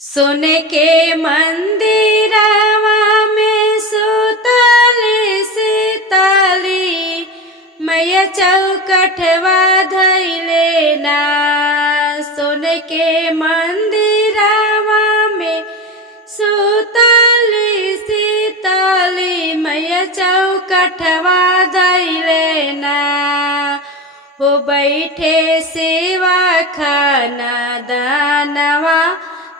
सोने के मंदिरवा में सुतली सीतली मैया चौकठवा धैले ना। सोने के मंदिरवा में सुतली सीतली मैया चौकठवा धैले ना। वो बैठे सेवा खाना दानवा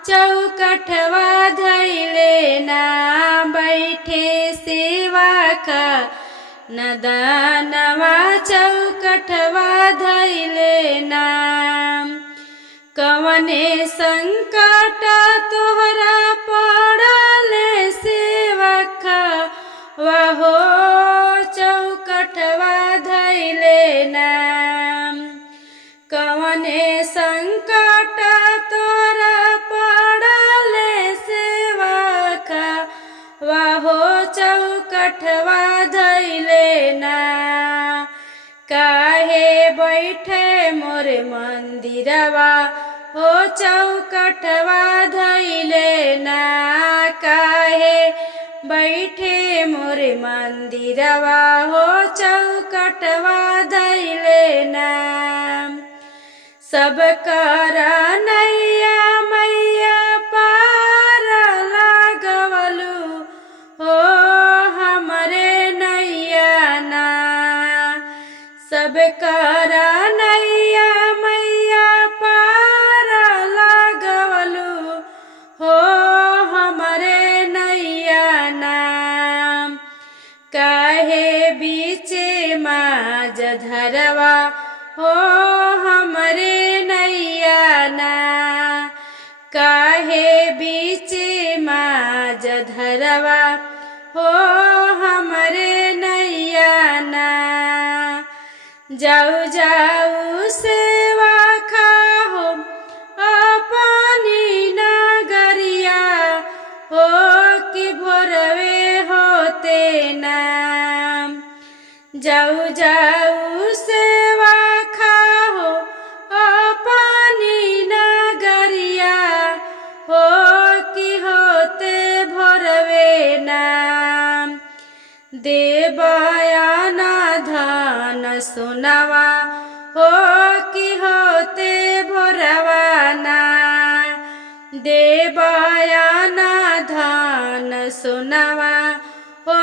चौकठवा धैले ना। बैठे सेवा का नदानवा चौकठवा धैले ना। कवने संकट तोहरा पड़ले सेवक वहो चौकठवा धैले ना। कवने संकट तोरा पड़ले सेवक वहो चौकठवा धैले ना। काहे बैठे मोरे मंदिरवा हो चौकठवा धैले ना। काहे बैठे मोरे मंदिरवा हो चौकठवा धैले ना। सब कर नैया मैया पार लागवलू हो हमरे नैया ना। सब कर नैया मैया पार लागवलू हो हमरे नैया ना। काहे बीचे माज धरवा हो हमरे नैया ना। काहे बीचे माज धरवा हो हमरे नैया ना। जाऊ जाऊ सेवा खाहो अपनी नगरिया हो कि भोरवे होते ना। जाऊ जाऊ सेवा खाहो अपनी नगरिया हो कि होते भोरवे ना। देवयाना धन सुनवा हो कि होते भोरवा ना। देवयाना धन सुनवा हो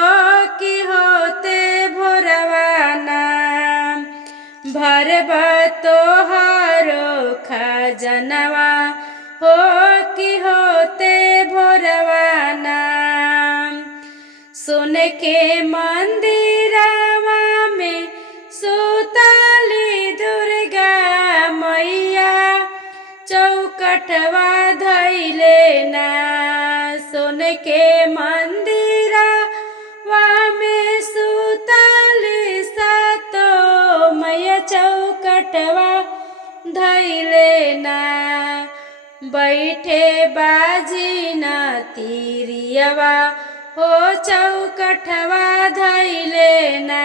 कि होते भोरवा ना। भरब तोहरो खजनवा हो कि होते भोरवा ना। सुन के मंदिरवा में सुतली दुर्गा मैया चौकठवा धैले ना। सुन के मंदिरवा में सुतली सातो मैया चौकठवा धैले ना। बैठे बाजी न तीरियवा हो चौकठवा धैले ना।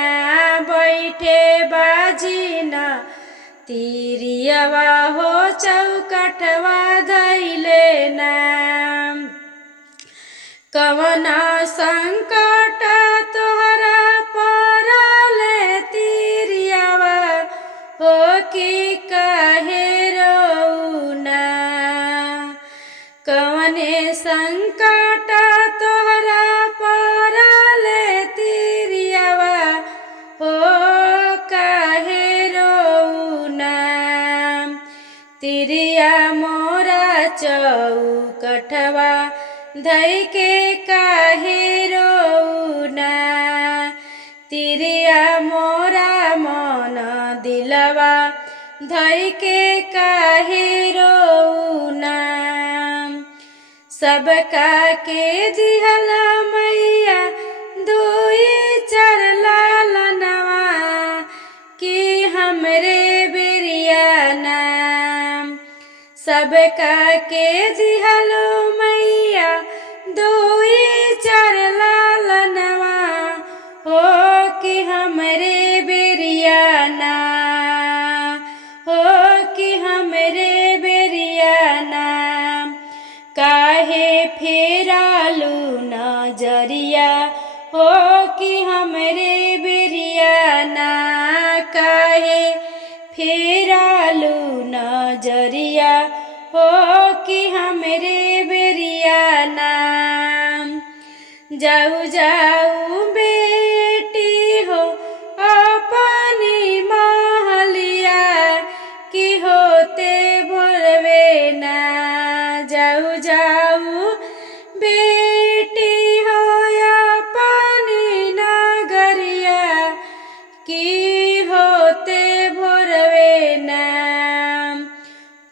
बैठे बाजी न तीरियवा हो चौकठवा धैले ना। कवना संकट तोहरा पड़ले तीरियवा हो कि काहे रोऊ ना। कवने संकट तोहरा पड़ले तीरियवा हो काहे रोऊ ना। तीरिया मोरा चौकठवा धै के काहे रोऊ ना। तीरिया मोरा मन दिलवा धै के काहे रोऊ ना। सबका के दिहला मैया दुई चार लालनवा कि हमरे बेरिया ना। सबका के दिहलो मैया दुई चार लालनवा हो कि हमरे बेरिया ना। हो कि हमरे बेरिया ना। काहे फेरालू नजरिया हो कि हमरे बेरिया ना काहे फेरालू नजरिया हो कि हमरे बेरिया ना जाऊ जाऊ बेटी हो अपनी महलिया कि होते भोरवे ना जाऊ जाऊ बेटी हो अपनी नगरिया कि होते भोरवे ना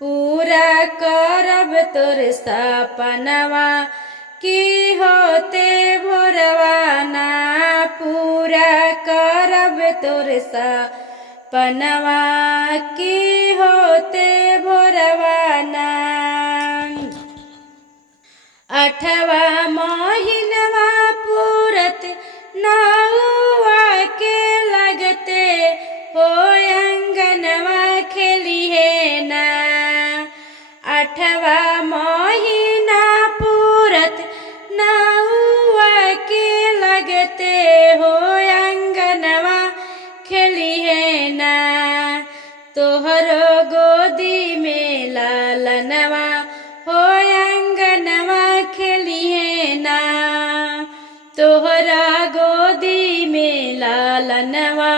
पूरा करब तोर सपनवा कि होते भोरवा ना पूरा करब तोर सपनवा कि होते भोरवा ना 8वां महीनवा पूरत नौआ के लगते हो अंगनवा खेली है ना 8वां महीना पूरत नौआ के लगते हो अंगनवा खेली है ना तोहरो गोदी में लालनवा हो अंगनवा खेली है ना तोहरा गोदी में लालनवा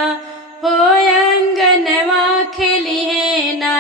हो अंगनवा खेली है ना।